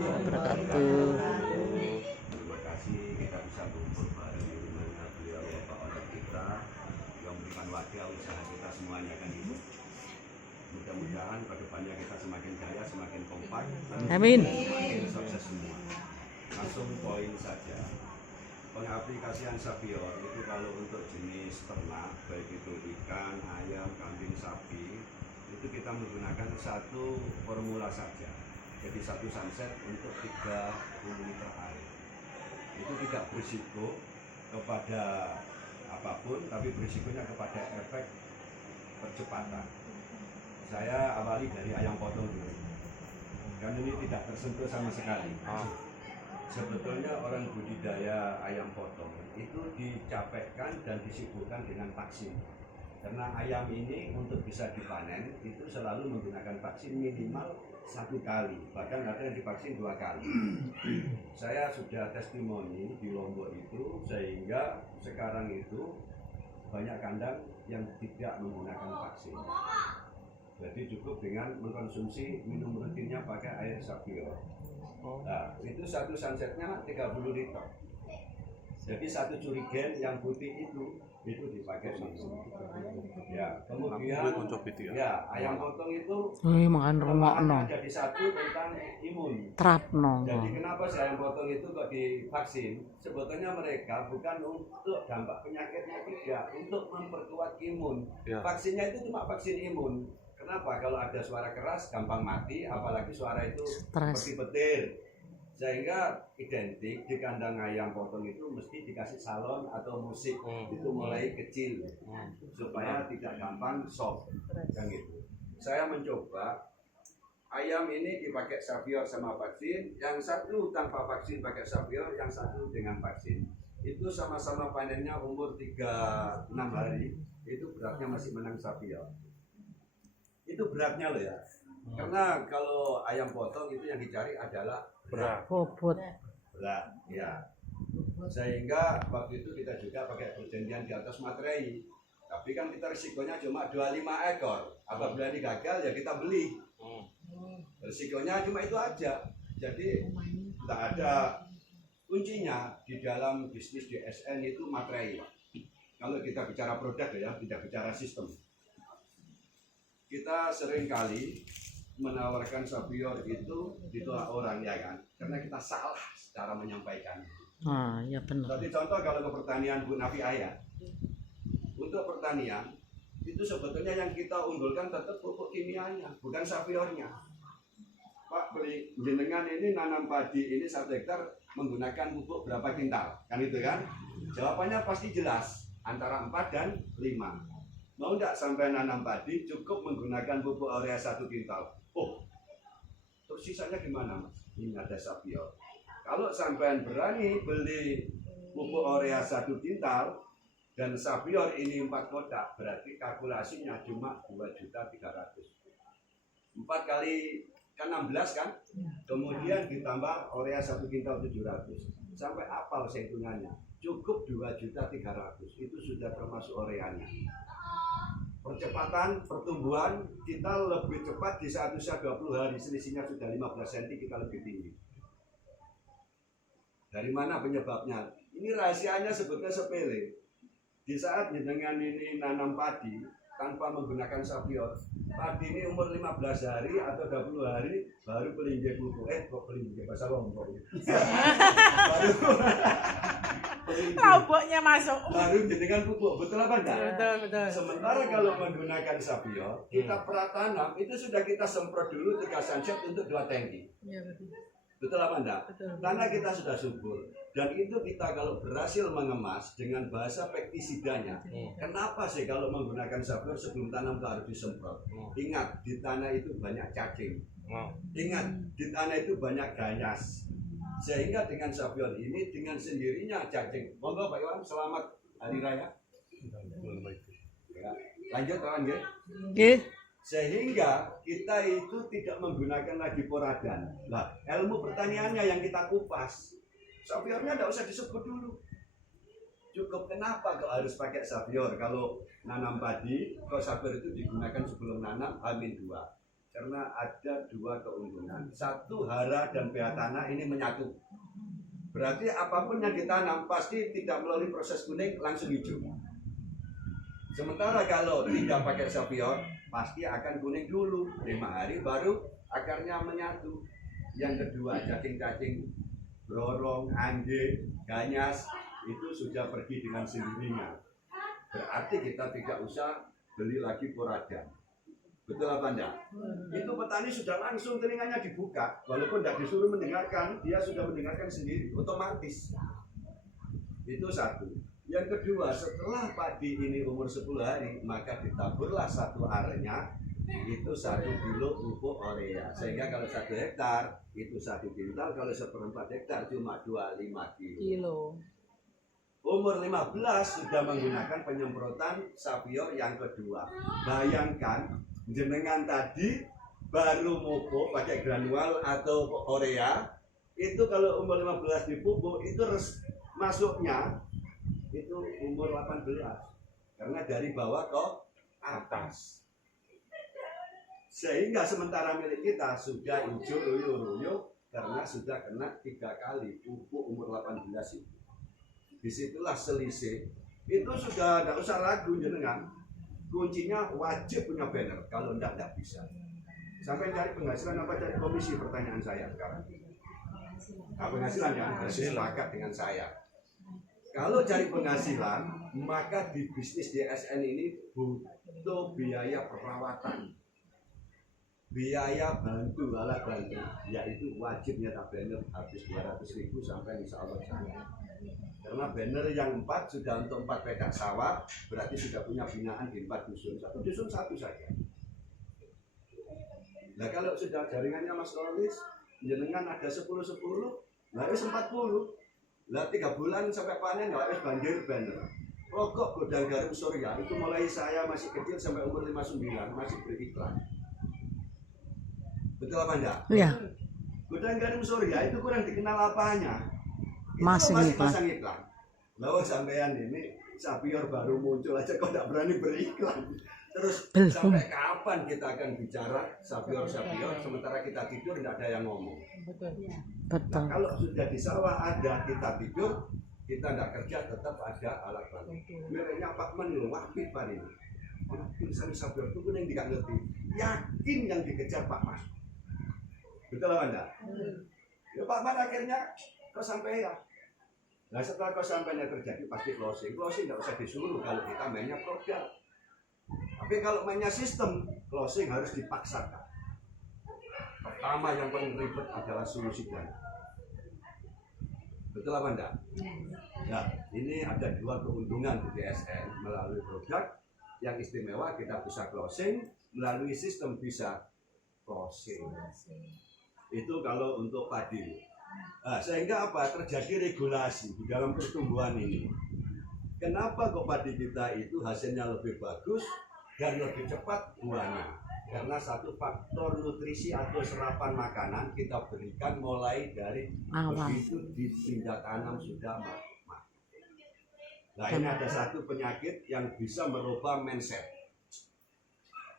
wabarakatuh. Terima kasih kita bisa kumpul bareng di rumahnya beliau Bapak Otak kita yang memberikan wakil usaha kita semuanya kan gitu. Mudah-mudahan ke depannya kita semakin jaya, semakin kompak, Amin. semakin sukses semua. Langsung poin saja. Pengaplikasian Savior itu kalau untuk jenis ternak, baik itu ikan, ayam, kambing, sapi, itu kita menggunakan satu formula saja. Jadi satu sunset untuk 30 liter air. Itu tidak berisiko kepada apapun, tapi berisikonya kepada efek percepatan. Saya awali dari ayam potong dulu. Dan ini tidak tersentuh sama sekali. Sebetulnya orang budidaya ayam potong itu dicapekkan dan disibukkan dengan vaksin. Karena ayam ini untuk bisa dipanen itu selalu menggunakan vaksin minimal 1 kali, bahkan ada yang divaksin 2 kali. Saya sudah testimoni di Lombok itu, sehingga sekarang itu banyak kandang yang tidak menggunakan vaksin. Jadi cukup dengan mengkonsumsi minum rutinnya pakai air Savior. Nah, itu satu sunsetnya 30 liter. Jadi satu curigen yang putih itu dipakai minum. Ya, kemudian ya ayam potong itu Makan rumah no. jadi satu tentang imun. Trapno. Jadi kenapa sih ayam potong itu kok divaksin? Sebetulnya mereka bukan untuk dampak penyakitnya, tidak, untuk memperkuat imun. Ya. Vaksinnya itu cuma vaksin imun. Kenapa? Kalau ada suara keras gampang mati, apalagi suara itu seperti petir. Sehingga identik di kandang ayam potong itu mesti dikasih salon atau musik itu mulai kecil supaya tidak gampang shock kan gitu. Saya mencoba ayam ini dipakai Savior sama vaksin, yang satu tanpa vaksin pakai Savior, yang satu dengan vaksin. Itu sama-sama panennya umur 36 hari, itu beratnya masih menang Savior. Itu beratnya loh ya. Karena kalau ayam potong itu yang dicari adalah berat. Berat, ya. Sehingga waktu itu kita juga pakai perjanjian di atas materai. Tapi kan kita risikonya cuma 25 ekor. Apabila ini gagal ya kita beli. Risikonya cuma itu aja. Jadi tidak ada kuncinya di dalam bisnis DSN itu materai. Kalau kita bicara produk ya, tidak bicara sistem. Kita sering kali menawarkan Savior itu ditolak orang ya kan, karena kita salah cara menyampaikan. Ya benar. Jadi contoh kalau ke pertanian Bu Nafi Ayah, untuk pertanian itu sebetulnya yang kita unggulkan tetap pupuk kimianya, bukan Saviornya. Pak, beli jenengan ini nanam padi ini 1 hektar menggunakan pupuk berapa kintal, kan itu kan? Jawabannya pasti jelas, antara 4 dan 5. Mau tidak sampai nanam padi cukup menggunakan pupuk urea 1 kintal. Oh, terus sisanya gimana mas? Ini ada Savior. Kalau sampean berani beli pupuk urea 1 kintal dan Savior ini 4 kotak, berarti kalkulasinya cuma 2.300.000. 4 kali kan 16 kan? Kemudian ditambah urea 1 kintal 700. Sampai apal hitungannya. Cukup 2.300.000. Itu sudah termasuk ureanya. Percepatan pertumbuhan kita lebih cepat di saat usia 20 hari, selisihnya sudah 15 cm, kita lebih tinggi. Dari mana penyebabnya? Ini rahasianya sebetulnya sepele. Di saat jenengan ini nanam padi tanpa menggunakan Savior, padi ini umur 15 hari atau 20 hari baru pelinjek pupuk. Kok pelinjek bahasa Lombok? Lomboknya masuk. Baru jenengan pupuk, betul apa enggak? Betul. Sementara kalau menggunakan Savior, kita pratanam itu sudah kita semprot dulu 3 sunset untuk 2 tangki. Iya betul. Betul apa enggak? Betul. Tanah kita sudah subur. Dan itu kita kalau berhasil mengemas dengan bahasa pestisidanya. Kenapa sih kalau menggunakan Savior sebelum tanam itu harus disemprot? Ingat, di tanah itu banyak cacing. Ingat, di tanah itu banyak ganyas. Sehingga dengan Savior ini dengan sendirinya cacing. Monggo Pak Iwan, selamat hari raya. Ya, lanjut kawan ya. Oke. Sehingga kita itu tidak menggunakan lagi poradan. Nah, ilmu pertaniannya yang kita kupas. Saviornya tidak usah disebut dulu. Cukup kenapa kok harus pakai Savior? Kalau nanam padi, kok Savior itu digunakan sebelum nanam H-2. karena ada dua keuntungan. Satu, hara dan pH tanah ini menyatu. Berarti apapun yang ditanam pasti tidak melalui proses kuning langsung hijau. Sementara kalau tidak pakai sapior, pasti akan kuning dulu 5 hari baru akarnya menyatu. Yang kedua, cacing-cacing berorong, ande, ganyas itu sudah pergi dengan sendirinya. Berarti kita tidak usah beli lagi poradan. Betul apa enggak? Itu petani sudah langsung telinganya dibuka, walaupun tidak disuruh mendengarkan, dia sudah mendengarkan sendiri, otomatis. Itu satu. Yang kedua, setelah padi ini umur 10 hari, maka ditaburlah satu arenya itu 1 kilo pupuk urea. Sehingga kalau 1 hektar itu 1 kintal, kalau 1/4 hektar cuma 25 kilo. Umur 15 sudah menggunakan penyemprotan sapior yang kedua. Bayangkan jenengan tadi baru pupuk pakai granul atau urea, itu kalau umur 15 dipupuk itu masuknya itu umur 18 karena dari bawah ke atas. Sehingga sementara milik kita sudah hijau royo-royo karena sudah kena 3 kali pupuk umur 18 itu. Disitulah selisih. Itu sudah tidak usah ragu jenengan. Kuncinya wajib punya banner. Kalau tidak bisa. Sampai cari penghasilan apa cari komisi, pertanyaan saya sekarang. Penghasilan ya, harus sepakat dengan saya. Kalau cari penghasilan, maka di bisnis DSN ini butuh biaya perawatan, biaya bantu, alat bantu, yaitu wajib nyetak banner habis 200.000 sampai insya Allah jangan. Karena banner yang 4 sudah untuk 4 pedak sawah, berarti sudah punya binaan di 4 dusun, 1 dusun 1 saja. Nah kalau sudah jaringannya Mas Rolis, jenengan ada 10-10, nah itu 40. Lah 3 bulan sampai panen nggak habis banjir banner. Rokok Godang Garam Surya itu mulai saya masih kecil sampai umur 59 masih beriklan. Betul apa enggak? Iya. Godang Garam Surya itu kurang dikenal apanya. Masih pasang iklan. Lalu sampean ini sapior baru muncul aja kok tidak berani beriklan. Terus sampai kapan kita akan bicara sapior sementara kita tidur tidak ada yang ngomong. Betul. Nah, kalau sudah di sawah ada kita tidur, kita tidak kerja tetap ada alat bantu. Miliknya Pak Men loh, wahid Pak ini. Tulisan sapior itu pun yang tidak ngerti. Yakin yang dikejar Pak Mas. Betul apa enggak? Ya Pak Man akhirnya kok sampai ya. Nah setelah kok sampainya terjadi pasti closing. Closing tidak usah disuruh kalau kita mainnya produk. Tapi kalau mainnya sistem, closing harus dipaksakan. Pertama yang paling ribet adalah solusi dana. Betul apa enggak? Nah, ini ada 2 keuntungan di DSN melalui produk yang istimewa kita bisa closing, melalui sistem bisa closing. Itu kalau untuk padi. Nah, sehingga apa? Terjadi regulasi di dalam pertumbuhan ini. Kenapa kok padi kita itu hasilnya lebih bagus dan lebih cepat buahnya? Karena satu faktor nutrisi atau serapan makanan kita berikan mulai dari begitu dipindah tanam sudah matang. Nah ini ada satu penyakit yang bisa merubah mindset.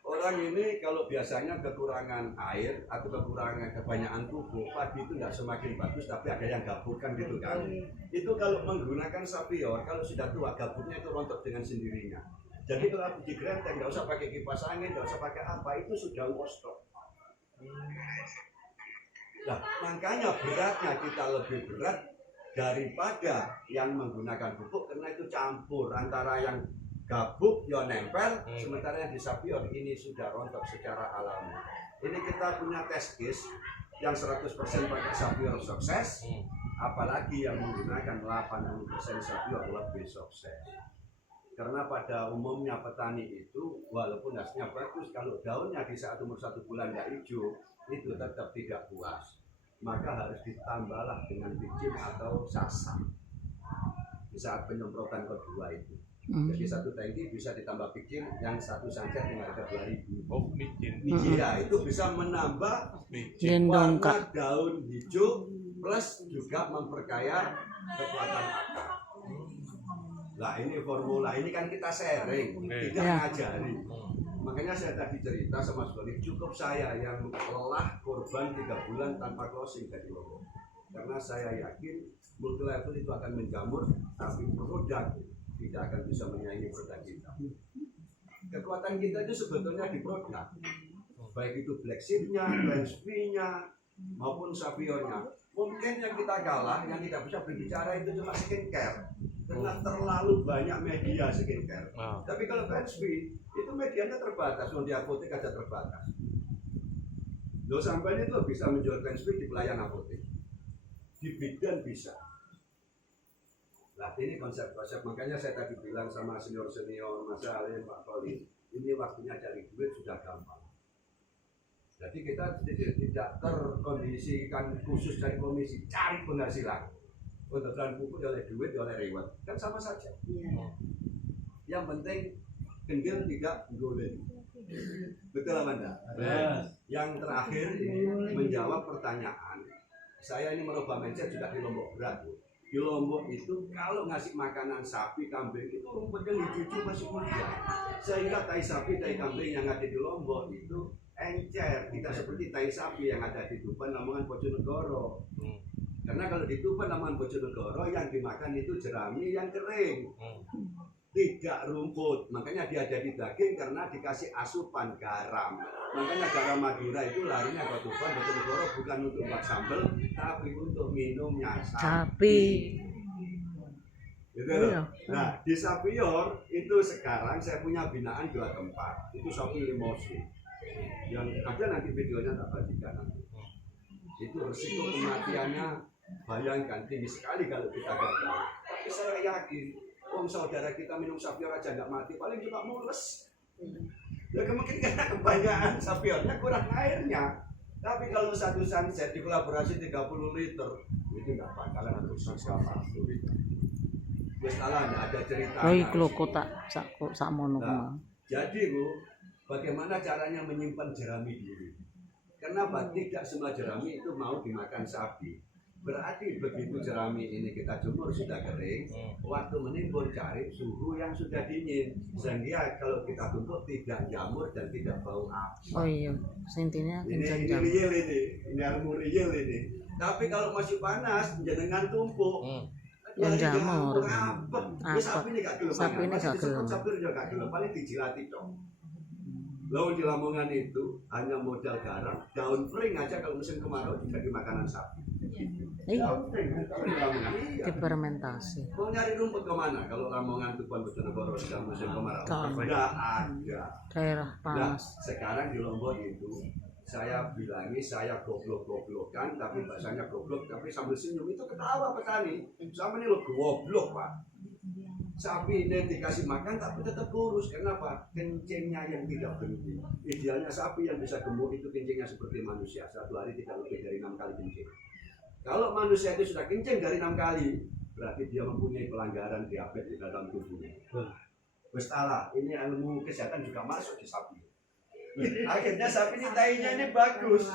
Orang ini kalau biasanya kekurangan air atau kekurangan kebanyakan pupuk, padi itu tidak semakin bagus, tapi ada yang gaburkan gitu kan. Itu kalau menggunakan sapior, kalau sudah tua gaburnya itu rontok dengan sendirinya. Jadi kalau biji grenteng nggak usah pakai kipas angin, nggak usah pakai apa, itu sudah wastok. Nah makanya beratnya kita lebih berat daripada yang menggunakan pupuk karena itu campur antara yang gabuk ya nempel, sementara yang di sapior ini sudah rontok secara alami. Ini kita punya test case yang 100% pakai sapior sukses, apalagi yang menggunakan 80% sapior lebih sukses. Karena pada umumnya petani itu walaupun hasilnya bagus, kalau daunnya di saat umur 1 bulan nggak hijau, itu tetap tidak puas. Maka harus ditambahlah dengan biji atau sasa di saat penyemprotan kedua itu. Jadi 1 tangki bisa ditambah bikin yang 1 sunset dengan harga 2.000. Oh, micin. Ya, itu bisa menambah warna daun hijau plus juga memperkaya kekuatan akar. Nah, ini formula ini kan kita sharing, tidak ngajari. Makanya saya tadi cerita sama sekali cukup saya yang lelah korban 3 bulan tanpa closing dari Lombok. Karena saya yakin multi level itu akan menjamur, tapi produk tidak akan bisa menyaingi produk kita. Kekuatan kita itu sebetulnya di produk, baik itu black sheep-nya, French nya, maupun Savior-nya. Mungkin yang kita kalah, yang tidak bisa berbicara itu cuma skincare, karena terlalu banyak media skincare. Tapi kalau French itu medianya terbatas, di apotek aja terbatas. Lo sampai itu bisa menjual French di pelayan apotek, di bidan bisa. Nah ini konsep-konsep, makanya saya tadi bilang sama senior-senior, Mas Alim, Pak Koli, ini waktunya cari duit sudah gampang. Jadi kita tidak terkondisikan khusus dari komisi, cari penghasilan. Kebetulan buku oleh duit, oleh reward, kan sama saja. Yang penting kendil tidak golden. Betul apa enggak? Yang terakhir ini menjawab pertanyaan. Saya ini merubah mindset juga di Lombok berat. Di Lombok itu kalau ngasih makanan sapi, kambing itu rumputnya lucu masih muda. Sehingga tai sapi, tai kambing yang ada di Lombok itu encer, tidak seperti tai sapi yang ada di Tuban, Lamongan, Bojonegoro. Karena kalau di Tuban, Lamongan, Bojonegoro yang dimakan itu jerami yang kering, tidak rumput. Makanya dia jadi daging karena dikasih asupan garam. Makanya garam Madura itu larinya ke Tuban, Bojonegoro bukan untuk buat sambal, tapi untuk minumnya sapi. Gitu loh. Nah di Sapior itu sekarang saya punya binaan 2 tempat. Itu sapi limousine. Yang ada nanti videonya tak bagikan nanti. Itu resiko kematiannya bayangkan tinggi sekali kalau kita gagal. Tapi saya yakin, saudara kita minum Sapior aja nggak mati, paling juga mules. Ya mungkin karena kebanyakan Sapiornya kurang airnya. Tapi kalau satu sunset dikolaborasi 30 liter, itu nggak bakalan untuk sama. Wes salah ada cerita. Oh iku kok sak mono. Jadi Bu, bagaimana caranya menyimpan jerami dulu? Kenapa tidak semua jerami itu mau dimakan sapi? Berarti begitu jerami ini kita jemur sudah kering, waktu menimbun cari suhu yang sudah dingin, sehingga kalau kita tumpuk tidak jamur dan tidak bau api. Oh iya, intinya ini real ini ilmu real ini. Tapi kalau masih panas, jenengan tumpuk. Yang jamur. Sapi ini gak gelem. Sapi ini gak gelem, paling dijilati cok. Lalu di Lamongan itu hanya modal garam, daun pring aja kalau musim kemarau jadi makanan sapi. Daun pring, kalau di Lamongan iya. Difermentasi. Mau nyari rumput kemana? Kalau Lamongan Tuban Bojonegoro sedang musim kemarau, tidak ada. Daerah panas. Nah, sekarang di Lombok itu saya bilangi saya goblok-goblokan, tapi bahasanya goblok, tapi sambil senyum itu ketawa petani. Sama ini lo goblok Pak. Sapi ini dikasih makan tapi tetap kurus. Kenapa? Kencingnya yang tidak berhenti. Idealnya sapi yang bisa gemuk itu kencingnya seperti manusia. 1 hari tidak lebih dari 6 kali kencing. Kalau manusia itu sudah kencing dari 6 kali, berarti dia mempunyai pelanggaran diabetes di dalam tubuhnya. Wes salah, ini ilmu kesehatan juga masuk di sapi. Akhirnya sapi ini tainya ini bagus.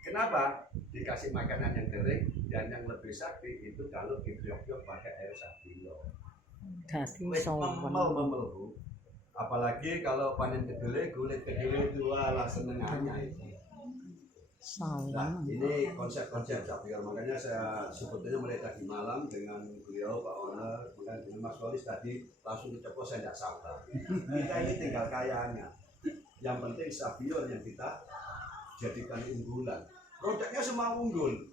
Kenapa? Dikasih makanan yang kering dan yang lebih sakti itu kalau dibiok-biok pakai air Sapior. Jadi memel. Apalagi kalau panen kedelai, kulit kedelai itu lah senengannya itu. Nah, ini konsep-konsep Sapior. Makanya saya sebetulnya mulai tadi malam dengan beliau Pak Owner, kemudian dengan Mas Kolis tadi langsung dicepot saya tidak sabar. Kita ini tinggal kayanya. Yang penting Sapior yang kita jadikan unggulan. Produknya semua unggul,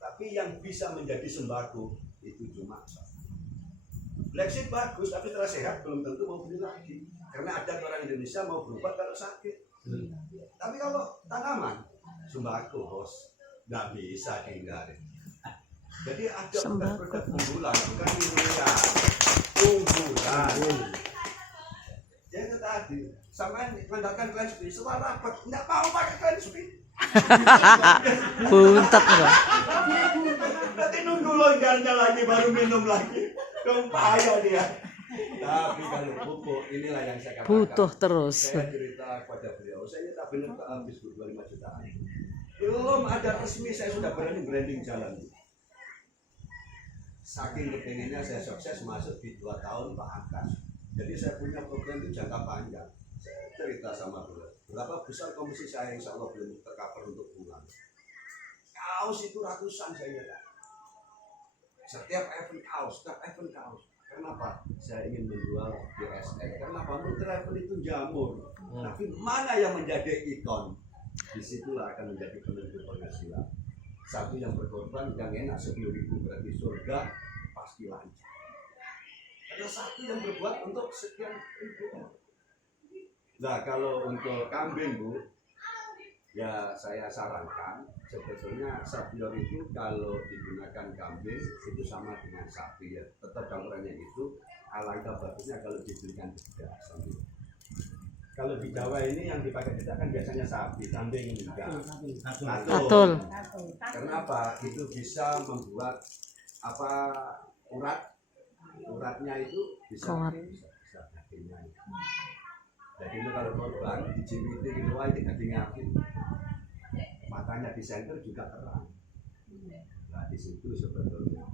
tapi yang bisa menjadi sembako itu cuma Black Sheep bagus, tapi setelah sehat belum tentu mau beli lagi. Karena ada orang Indonesia mau berobat kalau sakit. Tapi kalau tanaman, sembako bos, nggak bisa dihindari. Jadi ada produk unggulan, bukan Indonesia, unggulan. Jadi tadi, sama mengandalkan French Bean, setelah rapat, nggak mau pakai French Bean. buntet enggak? Nanti nunggu longgarnya lagi baru minum lagi. Payah dia. Tapi kalau pupuk inilah yang saya katakan. Butuh terus. Saya cerita kepada beliau, saya tak benar tak habis 25 jutaan. Belum ada resmi saya sudah berani branding jalan. Saking kepengennya saya sukses masuk di 2 tahun Pak Angkas. Jadi saya punya program itu jangka panjang. cerita sama beliau, berapa besar komisi saya insya Allah belum tercover untuk pulang. Kaos itu ratusan saya lihat. Setiap event kaos. Kenapa? Saya ingin menjual DSN. Kenapa? Travel itu jamur. Tapi mana yang menjadi ikon? Disitulah akan menjadi penentu penghasilan. Satu yang berkorban, yang enak 10.000 berarti surga pasti lancar. Karena satu yang berbuat untuk sekian ribu. Nah kalau untuk kambing Bu, ya saya sarankan sebetulnya Sapior itu kalau digunakan kambing itu sama dengan sapi ya. Tetap campurannya itu alangkah bagusnya kalau dibelikan tidak Sapior. Kalau di Jawa ini yang dipakai tidak kan biasanya sapi, kambing enggak. Atul. Kenapa? Itu bisa membuat uratnya itu bisa dagingnya. Jadi itu kalau korban dijimiti gitu, wah ini dagingnya api. Matanya di center juga terang. Nah di situ sebetulnya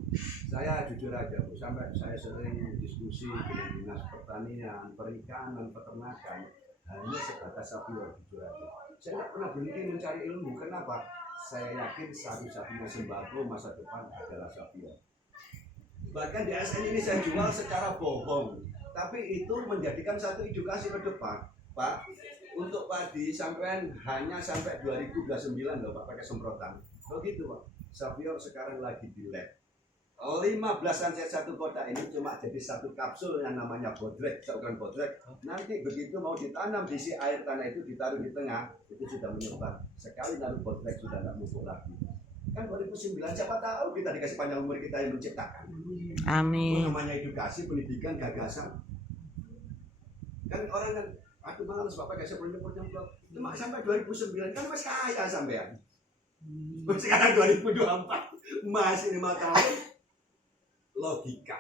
saya jujur aja Bu, sampai saya sering diskusi dengan dinas pertanian, perikanan, peternakan, hanya sebatas Sapior jujur aja. Saya tidak pernah berhenti mencari ilmu. Kenapa? Saya yakin satu-satunya sembako masa depan adalah Sapior. Bahkan di ASN ini saya jual secara bohong, tapi itu menjadikan satu edukasi ke depan. Pak, untuk padi sampean hanya sampai 2029 loh Pak pakai semprotan. Begitu Pak. Sapior sekarang lagi di lab. 15 set satu kotak ini cuma jadi satu kapsul yang namanya bodrek, sauran bodrek. Nanti begitu mau ditanam diisi air tanah itu ditaruh di tengah, itu sudah menyebar. Sekali naruh bodrek sudah tidak musuh lagi. Kan 2009 siapa tahu kita dikasih panjang umur kita yang menciptakan. Amin. Namanya edukasi, pendidikan, gagasan. Kan orang kan aku males Bapak kasih nyemprot. Cuma sampai 2009 kan masih kaya sampean. Sekarang 2024 masih 5 tahun. Logika.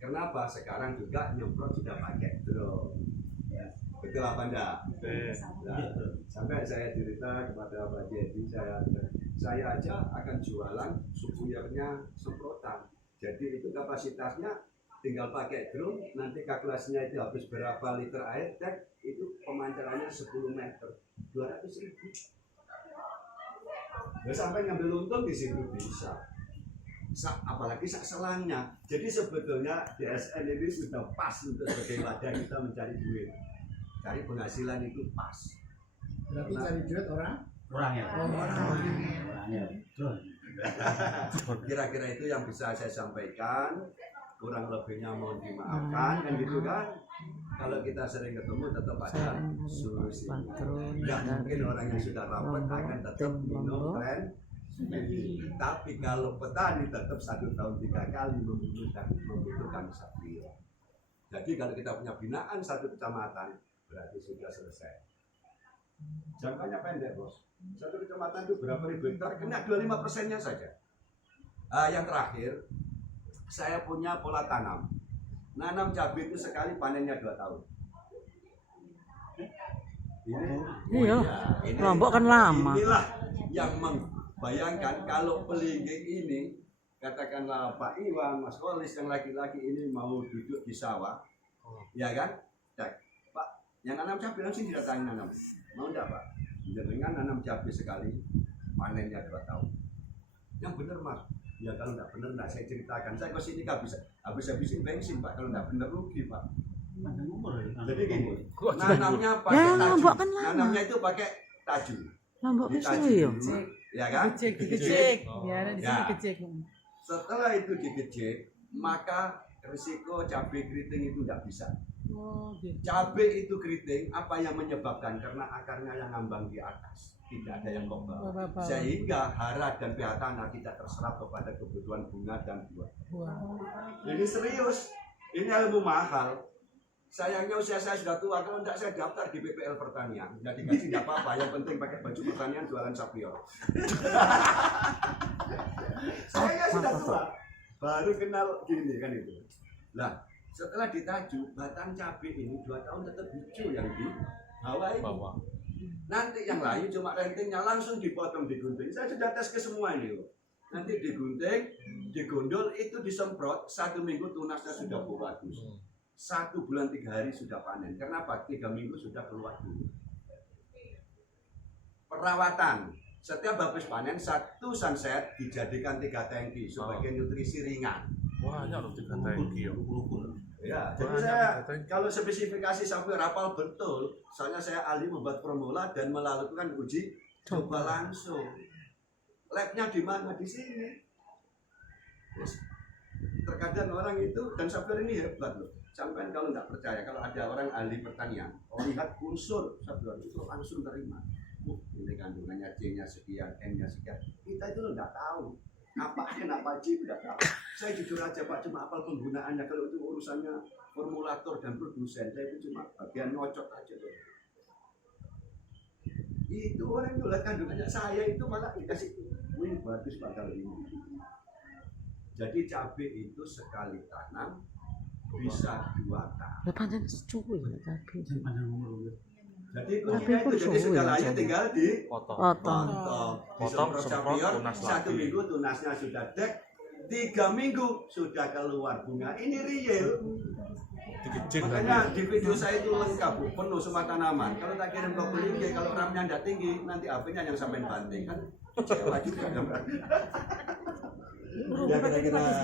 Kenapa sekarang juga nyemprot sudah pakai drone? Betul apa enggak? Nah, sampai saya cerita kepada Pak Jadi, saya aja akan jualan suppliernya semprotan. Jadi itu kapasitasnya tinggal pakai drone, nanti kalkulasinya itu habis berapa liter air, cek itu pemancarannya 10 meter, 200.000. Nggak sampai ngambil untung di situ bisa. Apalagi selangnya. Jadi sebetulnya DSN ini sudah pas untuk sebagai wadah kita mencari duit. Cari penghasilan itu pas. Berarti cari duit orang ya. Kira-kira itu yang bisa saya sampaikan. Kurang lebihnya mohon dimaafkan kan gitu kan. Kalau kita sering ketemu tetap ada solusi. Nggak mungkin orang yang sudah rapat akan tetap minum tren. Tapi kalau petani tetap 1 tahun 3 kali membutuhkan Sapior. Jadi kalau kita punya binaan 1 kecamatan berarti sudah selesai. Jangkanya pendek bos. 1 kecamatan itu berapa ribu hektar? Kena 25%-nya saja. Yang terakhir, saya punya pola tanam. Nanam cabai itu sekali panennya 2 tahun. Iya, Lombok kan lama. Inilah yang membayangkan kalau pelingging ini, katakanlah Pak Iwan, Mas Kolis yang laki-laki ini mau duduk di sawah, ya kan? Cek, Pak, yang nanam cabai langsung didatangi nanam. Mau enggak Pak? Dengan nanam cabai sekali, panennya 2 tahun. Yang benar Mas. Ya kalau enggak benar enggak saya ceritakan. Saya ke sini enggak bisa habis-habisin bensin Pak. Kalau enggak benar rugi Pak. Jadi gini, nanamnya pakai taju. Nanamnya itu pakai taju. Lombok itu ya kan? dikecek. Ya, di sini Ya. dikecek. Setelah itu dikecek, maka risiko cabai keriting itu enggak bisa. Oh, gitu. Cabai itu keriting, apa yang menyebabkan? Karena akarnya yang ngambang di atas, tidak ada yang kebal, sehingga hara dan pH tanah tidak terserap kepada kebutuhan bunga dan buah. Wow. Ini serius, ini ilmu mahal. Sayangnya usia saya sudah tua, kalau tidak saya daftar di BPL Pertanian. Nggak dikasih nggak apa-apa, yang penting pakai baju pertanian jualan Sapior. Saya sudah tua, baru kenal gini kan itu. Nah, setelah ditaju, batang cabai ini 2 tahun tetap hijau yang di bawah ini. Nanti yang lain cuma rentingnya langsung dipotong, digunting. Saya sudah tes ke semua ini loh. Nanti digunting, digondol, itu disemprot, 1 minggu tunasnya sudah bagus. 1 bulan 3 hari sudah panen. Kenapa? 3 minggu sudah keluar dulu. Perawatan. Setiap habis panen, 1 sunset dijadikan 3 tangki sebagai nutrisi ringan. Banyak loh 3 tangki ya. Ya, jadi saya kalau spesifikasi sampai rapal betul, soalnya saya ahli membuat formula dan melakukan uji coba langsung. Labnya di mana? Di sini. Yes. Terkadang orang itu, dan software ini hebat loh. Sampai kalau nggak percaya, kalau ada orang ahli pertanian, lihat unsur software itu langsung terima. Ini kandungannya C-nya sekian, N-nya sekian. Kita itu nggak tahu. Apa kenapa G tidak tahu. Saya jujur aja Pak, cuma apal penggunaannya. Kalau itu urusannya formulator dan produsen, saya itu cuma bagian ngocok aja. Itu orang itu lihat kandungannya, saya itu malah dikasih wih bagus Pak kali ini. Jadi cabai itu sekali tanam bisa 2 tahun. Ya pancen cukup ya tapi. Jadi kuncinya itu jadi segalanya tinggal di Potong. Potong, semprot, tunas 1 lagi. minggu tunasnya sudah dek, 3 minggu sudah keluar bunga. Ini real. Dikecil Makanya di video saya itu lengkap Bu, penuh semua tanaman. Kalau tak kirim ke beli, kalau RAM-nya tidak tinggi, nanti HP-nya yang sampai banting kan. Kecewa juga. Ya kira-kira